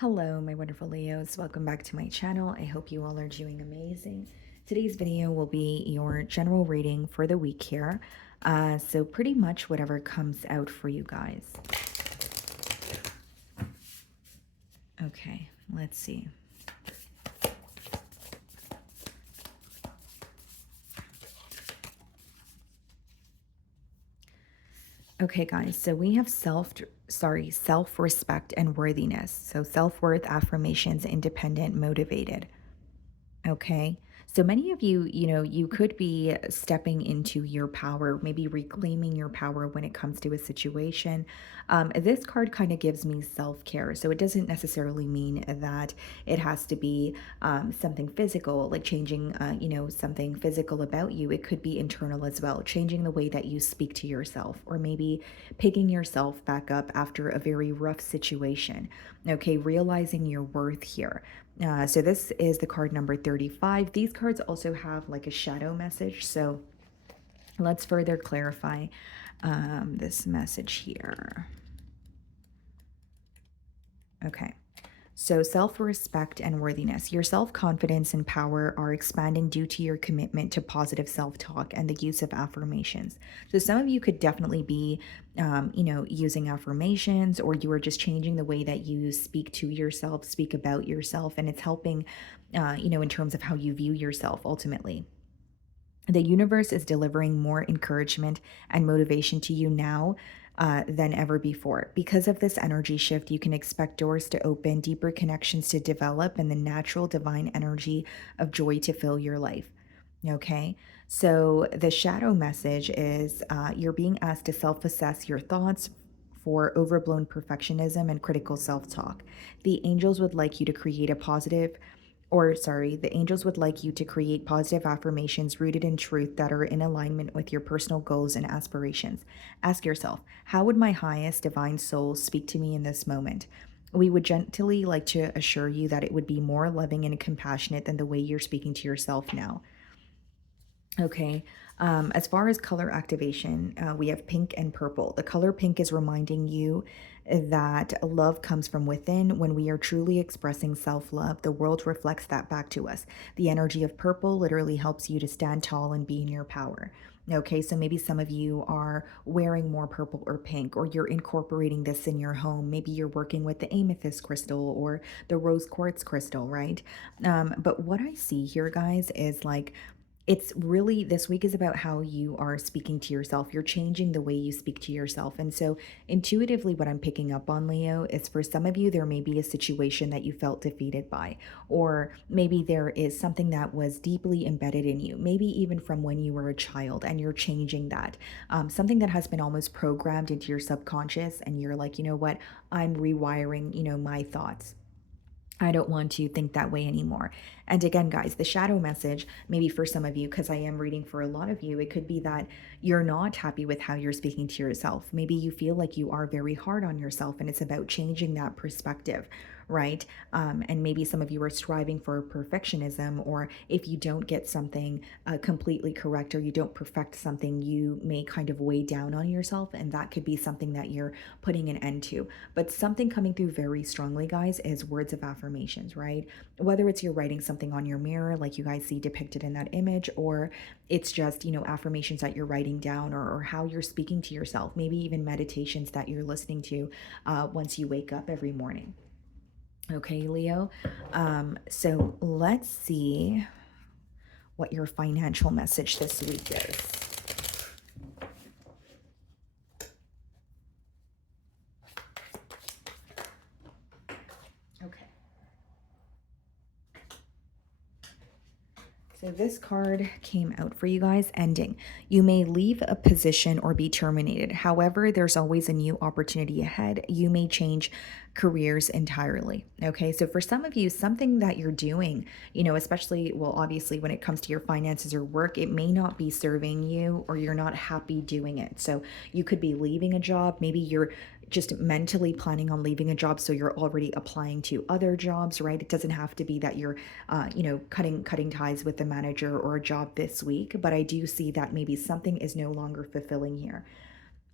Hello, my wonderful Leos. Welcome back to my channel. I hope you all are doing amazing. Today's video will be your general reading for the week here. So pretty much whatever comes out for you guys. Okay, let's see. Okay, guys, so we have self-respect and worthiness. So self-worth, affirmations, independent, motivated. Okay. So many of you, you could be stepping into your power, maybe reclaiming your power when it comes to a situation. This card kind of gives me self care. So it doesn't necessarily mean that it has to be something physical, like changing, something physical about you. It could be internal as well, changing the way that you speak to yourself, or maybe picking yourself back up after a very rough situation. Okay. Realizing your worth here. So this is the card number 35. These cards also have like a shadow message. So let's further clarify this message here. Okay. So, self respect and worthiness. Your self confidence and power are expanding due to your commitment to positive self talk and the use of affirmations. So, some of you could definitely be, using affirmations, or you are just changing the way that you speak to yourself, speak about yourself, and it's helping, in terms of how you view yourself ultimately. The universe is delivering more encouragement and motivation to you now than ever before. Because of this energy shift, you can expect doors to open, deeper connections to develop, and the natural divine energy of joy to fill your life. Okay. So the shadow message is you're being asked to self assess your thoughts for overblown perfectionism and critical self talk. The angels would like you to create a positive or sorry, the angels would like you to create positive affirmations rooted in truth that are in alignment with your personal goals and aspirations. Ask yourself, how would my highest divine soul speak to me in this moment? We would gently like to assure you that it would be more loving and compassionate than the way you're speaking to yourself now. Okay. As far as color activation, we have pink and purple. The color pink is reminding you that love comes from within. When we are truly expressing self love, the world reflects that back to us. The energy of purple literally helps you to stand tall and be in your power. Okay, so maybe some of you are wearing more purple or pink, or you're incorporating this in your home. Maybe you're working with the amethyst crystal or the rose quartz crystal, right? But what I see here, guys, is like, it's really this week is about how you are speaking to yourself. You're changing the way you speak to yourself. And so, intuitively, what I'm picking up on, Leo, is for some of you, there may be a situation that you felt defeated by, or maybe there is something that was deeply embedded in you, maybe even from when you were a child, and you're changing that. Something that has been almost programmed into your subconscious, and you're like, you know what, I'm rewiring, my thoughts. I don't want to think that way anymore. And again, guys, the shadow message, maybe for some of you, because I am reading for a lot of you, it could be that you're not happy with how you're speaking to yourself. Maybe you feel like you are very hard on yourself, and it's about changing that perspective, right? And maybe some of you are striving for perfectionism, or if you don't get something completely correct, or you don't perfect something, you may kind of weigh down on yourself. And that could be something that you're putting an end to. But something coming through very strongly, guys, is words of affirmations, right? Whether it's you're writing something on your mirror, like you guys see depicted in that image, or it's just, affirmations that you're writing down, or how you're speaking to yourself, maybe even meditations that you're listening to once you wake up every morning. Okay, Leo. So let's see what your financial message this week is. Okay. So this card came out for you guys, ending. You may leave a position or be terminated. However, there's always a new opportunity ahead. You may change careers entirely. Okay. So for some of you, something that you're doing, especially, well, obviously when it comes to your finances or work, it may not be serving you, or you're not happy doing it. So you could be leaving a job. Maybe you're just mentally planning on leaving a job, so you're already applying to other jobs, right? It doesn't have to be that you're cutting ties with the manager or a job this week, but I do see that maybe something is no longer fulfilling here.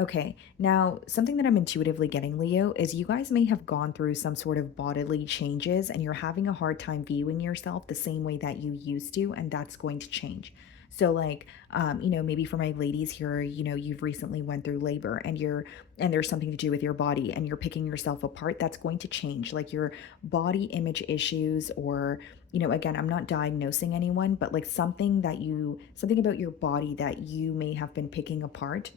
Okay. Now, something that I'm intuitively getting, Leo, is you guys may have gone through some sort of bodily changes and you're having a hard time viewing yourself the same way that you used to, and that's going to change. So like maybe for my ladies here, you've recently went through labor and there's something to do with your body and you're picking yourself apart, that's going to change. Like your body image issues or again, I'm not diagnosing anyone, but like something about your body that you may have been picking apart,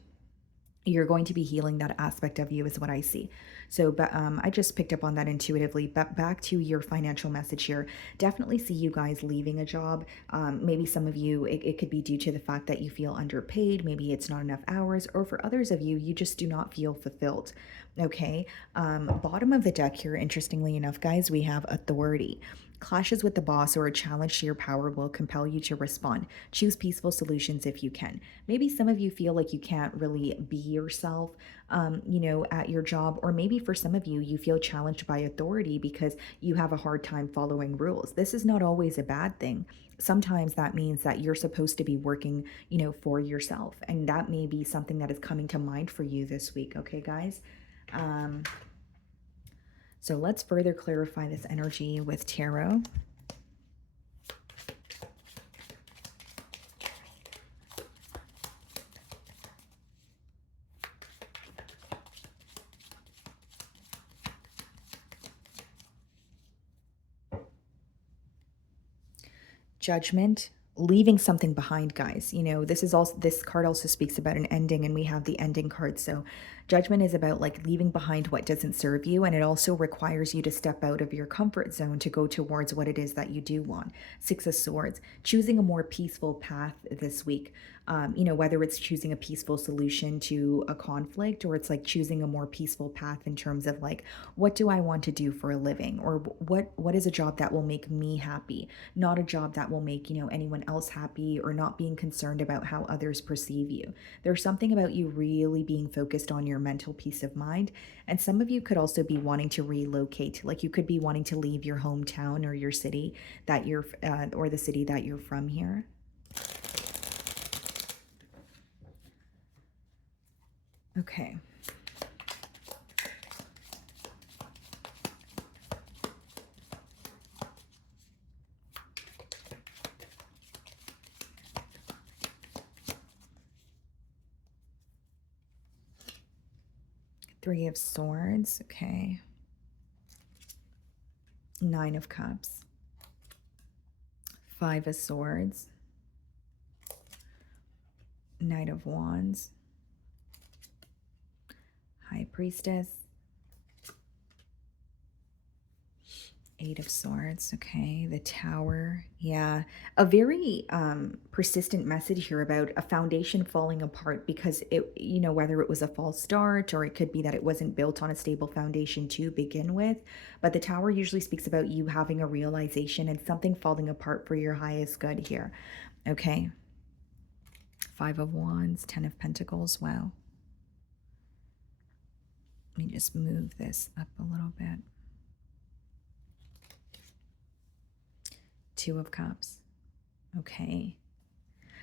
you're going to be healing that aspect of you is what I see. So, but I just picked up on that intuitively. But back to your financial message here, definitely see you guys leaving a job. Maybe some of you, it could be due to the fact that you feel underpaid. Maybe it's not enough hours, or for others of you, you just do not feel fulfilled. Okay. Bottom of the deck here, interestingly enough, guys, we have authority. Clashes with the boss or a challenge to your power will compel you to respond. Choose peaceful solutions if you can. Maybe some of you feel like you can't really be yourself, at your job, or maybe for some of you, you feel challenged by authority because you have a hard time following rules. This is not always a bad thing. Sometimes that means that you're supposed to be working, for yourself, and that may be something that is coming to mind for you this week. Okay, guys. Um, so let's further clarify this energy with tarot. Judgment, leaving something behind, guys. This card also speaks about an ending, and we have the ending card. So judgment is about like leaving behind what doesn't serve you, and it also requires you to step out of your comfort zone to go towards what it is that you do want. Six of Swords, choosing a more peaceful path this week. Whether it's choosing a peaceful solution to a conflict, or it's like choosing a more peaceful path in terms of like, what do I want to do for a living, or what is a job that will make me happy, not a job that will make, anyone else happy, or not being concerned about how others perceive you. There's something about you really being focused on your mental peace of mind. And some of you could also be wanting to relocate. Like you could be wanting to leave your hometown or your city or the city that you're from here. Okay. Three of Swords. Okay. Nine of Cups. Five of Swords. Knight of Wands. High Priestess. Eight of Swords. Okay. The Tower. Yeah. A very persistent message here about a foundation falling apart because whether it was a false start or it could be that it wasn't built on a stable foundation to begin with. But the Tower usually speaks about you having a realization and something falling apart for your highest good here. Okay. Five of Wands, Ten of Pentacles. Wow. Let me just move this up a little bit. Two of Cups. Okay.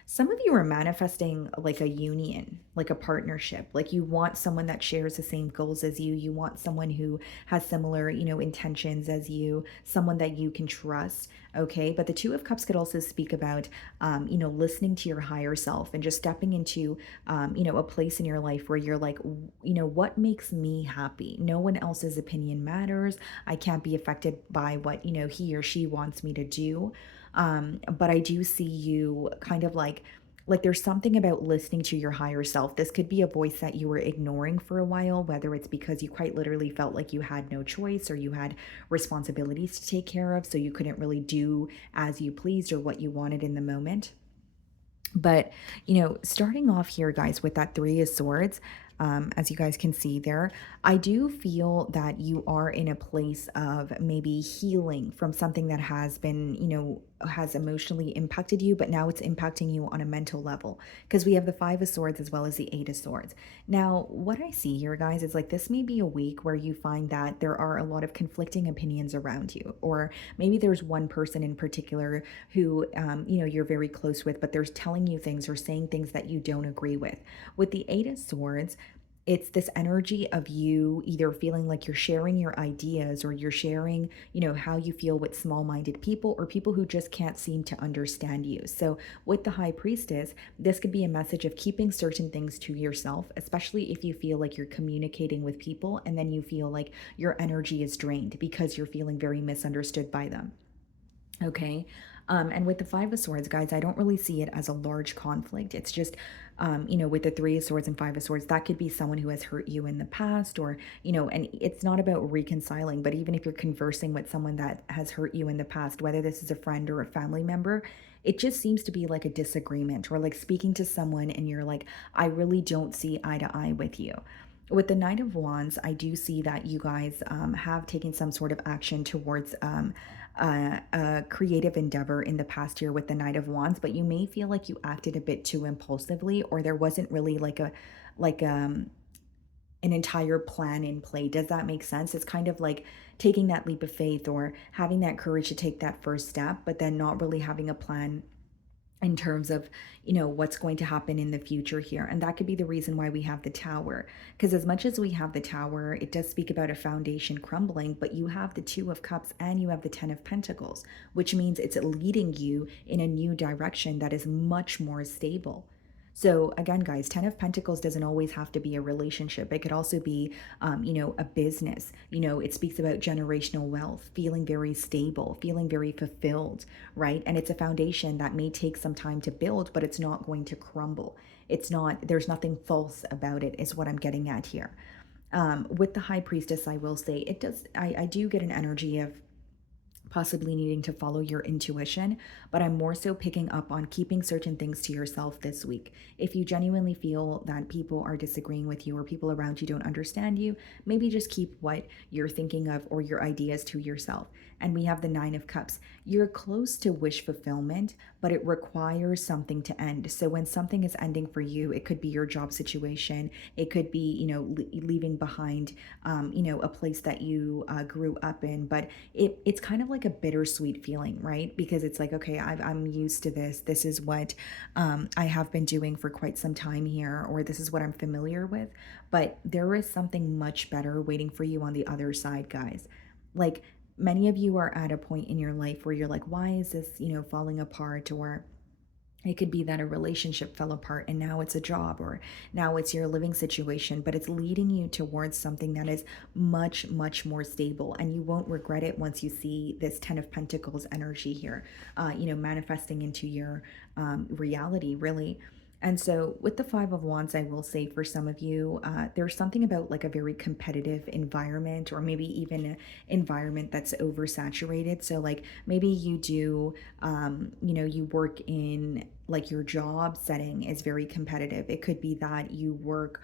Some of you are manifesting like a union, like a partnership. Like you want someone that shares the same goals as you. You want someone who has similar, intentions as you, someone that you can trust. Okay. But the Two of Cups could also speak about, listening to your higher self and just stepping into, a place in your life where you're like, what makes me happy? No one else's opinion matters. I can't be affected by what, he or she wants me to do. But I do see you kind of like there's something about listening to your higher self. This could be a voice that you were ignoring for a while, whether it's because you quite literally felt like you had no choice or you had responsibilities to take care of, so you couldn't really do as you pleased or what you wanted in the moment. But, starting off here, guys, with that Three of Swords, as you guys can see there, I do feel that you are in a place of maybe healing from something that has been, has emotionally impacted you, but now it's impacting you on a mental level because we have the Five of Swords as well as the Eight of Swords. Now, what I see here, guys, is like this may be a week where you find that there are a lot of conflicting opinions around you, or maybe there's one person in particular who, you're very close with, but they're telling you things or saying things that you don't agree with. With the Eight of Swords, It's this energy of you either feeling like you're sharing your ideas or you're sharing, how you feel with small-minded people or people who just can't seem to understand you. So, with the high priestess, this could be a message of keeping certain things to yourself, especially if you feel like you're communicating with people and then you feel like your energy is drained because you're feeling very misunderstood by them. Okay. And with the Five of Swords, guys, I don't really see it as a large conflict. It's just, with the Three of Swords and Five of Swords, that could be someone who has hurt you in the past, or, and it's not about reconciling, but even if you're conversing with someone that has hurt you in the past, whether this is a friend or a family member, it just seems to be like a disagreement or like speaking to someone and you're like, I really don't see eye to eye with you. With the Knight of Wands, I do see that you guys have taken some sort of action towards a creative endeavor in the past year with the Knight of Wands, but you may feel like you acted a bit too impulsively, or there wasn't really like an entire plan in play. Does that make sense? It's kind of like taking that leap of faith or having that courage to take that first step, but then not really having a plan in terms of what's going to happen in the future here. And that could be the reason why we have the tower, because as much as we have the tower, it does speak about a foundation crumbling, but you have the Two of Cups and you have the Ten of Pentacles, which means it's leading you in a new direction that is much more stable. So again, guys, Ten of Pentacles doesn't always have to be a relationship. It could also be, a business. It speaks about generational wealth, feeling very stable, feeling very fulfilled, right? And it's a foundation that may take some time to build, but it's not going to crumble. It's not, there's nothing false about it, is what I'm getting at here. With the High Priestess, I will say it does, I do get an energy of possibly needing to follow your intuition, but I'm more so picking up on keeping certain things to yourself this week. If you genuinely feel that people are disagreeing with you or people around you don't understand you, maybe just keep what you're thinking of or your ideas to yourself. And we have the Nine of Cups. You're close to wish fulfillment, but it requires something to end. So when something is ending for you, it could be your job situation, it could be, leaving behind, a place that you grew up in, but it's kind of like a bittersweet feeling, right? Because it's like, okay, I'm used to this. This is what I have been doing for quite some time here, or this is what I'm familiar with. But there is something much better waiting for you on the other side, guys. Like, many of you are at a point in your life where you're like, why is this, falling apart? Or it could be that a relationship fell apart and now it's a job, or now it's your living situation, but it's leading you towards something that is much, much more stable. And you won't regret it once you see this Ten of Pentacles energy here, manifesting into your reality, really. And so, with the Five of Wands, I will say for some of you, there's something about like a very competitive environment, or maybe even an environment that's oversaturated. So, like maybe you do, you work in like your job setting is very competitive. It could be that you work.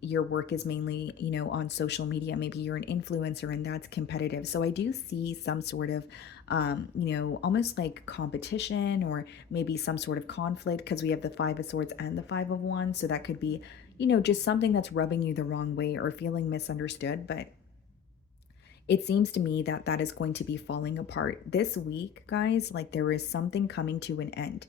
Your work is mainly, on social media. Maybe you're an influencer and that's competitive. So I do see some sort of, almost like competition or maybe some sort of conflict, because we have the Five of Swords and the Five of Wands. So that could be, just something that's rubbing you the wrong way or feeling misunderstood. But it seems to me that that is going to be falling apart this week, guys. Like there is something coming to an end.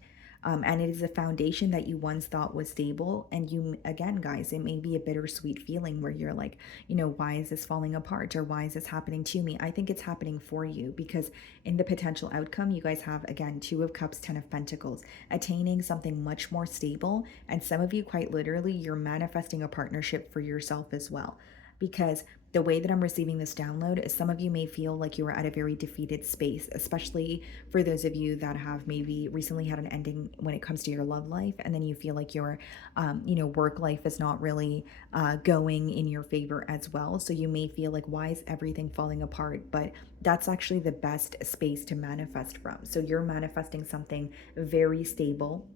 And it is a foundation that you once thought was stable. And you, again, guys, it may be a bittersweet feeling where you're like, why is this falling apart or why is this happening to me? I think it's happening for you because in the potential outcome, you guys have, again, Two of Cups, Ten of Pentacles, attaining something much more stable. And some of you, quite literally, you're manifesting a partnership for yourself as well. Because the way that I'm receiving this download is some of you may feel like you are at a very defeated space, especially for those of you that have maybe recently had an ending when it comes to your love life. And then you feel like your, work life is not really going in your favor as well. So you may feel like, why is everything falling apart? But that's actually the best space to manifest from. So you're manifesting something very stable,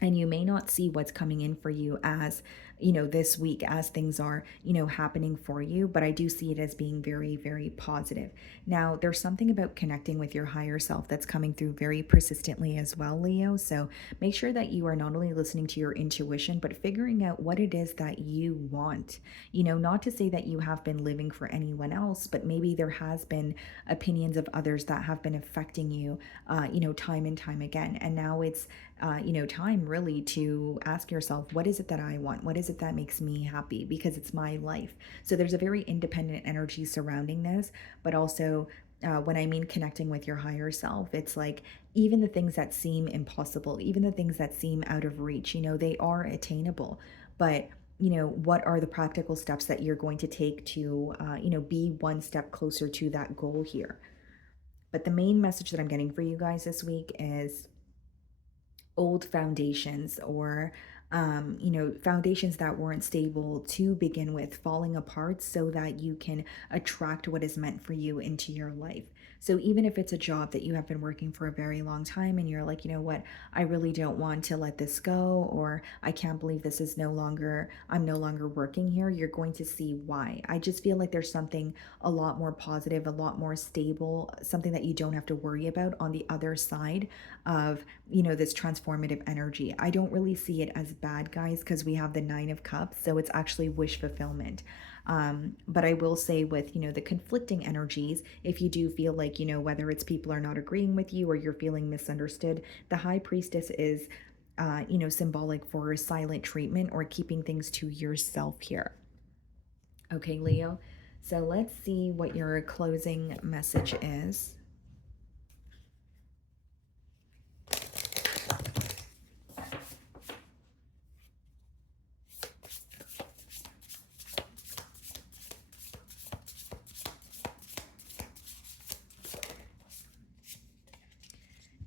and you may not see what's coming in for you as this week as things are happening for you, but I do see it as being very, very positive. Now there's something about connecting with your higher self that's coming through very persistently as well, Leo. So make sure that you are not only listening to your intuition but figuring out what it is that you want. Not to say that you have been living for anyone else, but maybe there has been opinions of others that have been affecting you time and time again, and now it's time really to ask yourself, what is it that I want? What is knows if that makes me happy because it's my life. So there's a very independent energy surrounding this, but also when I mean connecting with your higher self, it's like even the things that seem impossible, even the things that seem out of reach, they are attainable. But what are the practical steps that you're going to take to, be one step closer to that goal here? But the main message that I'm getting for you guys this week is old foundations or foundations that weren't stable to begin with falling apart so that you can attract what is meant for you into your life. So even if it's a job that you have been working for a very long time and you're like, you know what, I really don't want to let this go, or I can't believe this is no longer, I'm no longer working here, you're going to see why. I just feel like there's something a lot more positive, a lot more stable, something that you don't have to worry about on the other side of this transformative energy. I don't really see it as bad, guys, because we have the 9 of Cups, so it's actually wish fulfillment. But I will say, with the conflicting energies, if you do feel like whether it's people are not agreeing with you or you're feeling misunderstood, the High Priestess is symbolic for silent treatment or keeping things to yourself here. Okay, Leo. So let's see what your closing message is.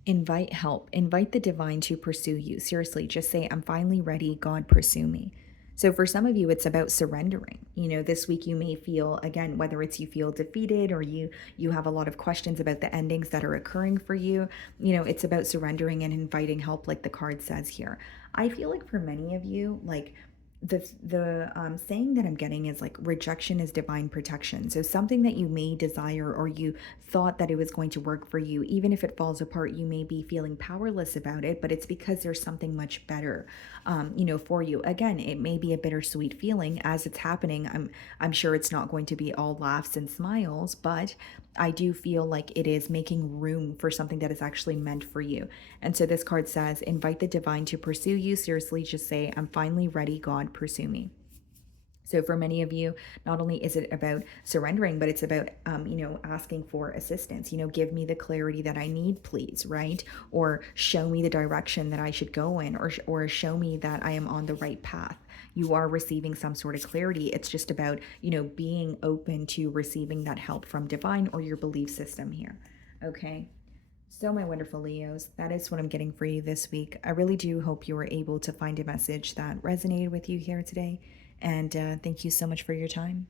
Invite help. Invite the divine to pursue you. Seriously, just say, I'm finally ready. God, pursue me. So for some of you, it's about surrendering. This week you may feel, again, whether it's you feel defeated or you have a lot of questions about the endings that are occurring for you. It's about surrendering and inviting help, like the card says here. I feel like for many of you, like the saying that I'm getting is like rejection is divine protection. So something that you may desire or you thought that it was going to work for you, even if it falls apart, you may be feeling powerless about it, but it's because there's something much better, for you. Again, it may be a bittersweet feeling as it's happening. I'm sure it's not going to be all laughs and smiles, but I do feel like it is making room for something that is actually meant for you. And so this card says, invite the divine to pursue you. Seriously, just say, I'm finally ready, God, pursue me. So for many of you, not only is it about surrendering, but it's about, asking for assistance. Give me the clarity that I need, please, right? Or show me the direction that I should go in, or show me that I am on the right path. You are receiving some sort of clarity. It's just about, being open to receiving that help from divine or your belief system here. Okay. So, my wonderful Leos, that is what I'm getting for you this week. I really do hope you were able to find a message that resonated with you here today. And thank you so much for your time.